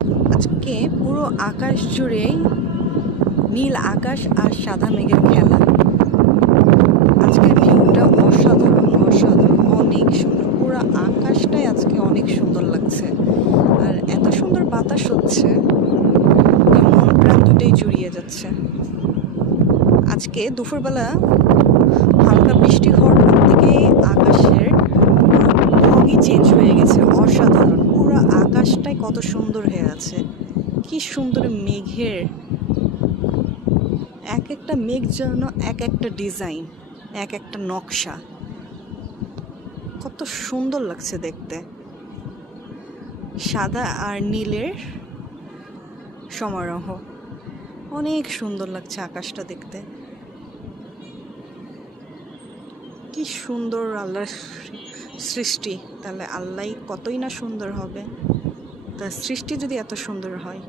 আজকে পুরো আকাশ জুড়েই নীল আকাশ আর সাদা মেঘের খেলা। আজকের ভিউটা অসাধারণ অসাধারণ, অনেক সুন্দর। পুরো আকাশটাই আজকে অনেক সুন্দর লাগছে, আর এত সুন্দর বাতাস হচ্ছে যে মন প্রাণ দুটোই জুড়িয়ে যাচ্ছে। আজকে দুপুরবেলা হালকা বৃষ্টি হওয়ার পর থেকে আকাশের রঙই চেঞ্জ হয়ে গেছে, অসাধারণ। পুরো আকাশটাই কত সুন্দর হয়ে আছে, কি সুন্দর মেঘের এক একটা মেঘ যেন এক একটা ডিজাইন, এক একটা নকশা, কত সুন্দর লাগছে দেখতে। সাদা আর নীলের সমারোহ, অনেক সুন্দর লাগছে আকাশটা দেখতে। কি সুন্দর আল্লাহর সৃষ্টি, তাহলে আল্লাহ কতই না সুন্দর হবে। তার সৃষ্টি যদি এত সুন্দর হয়।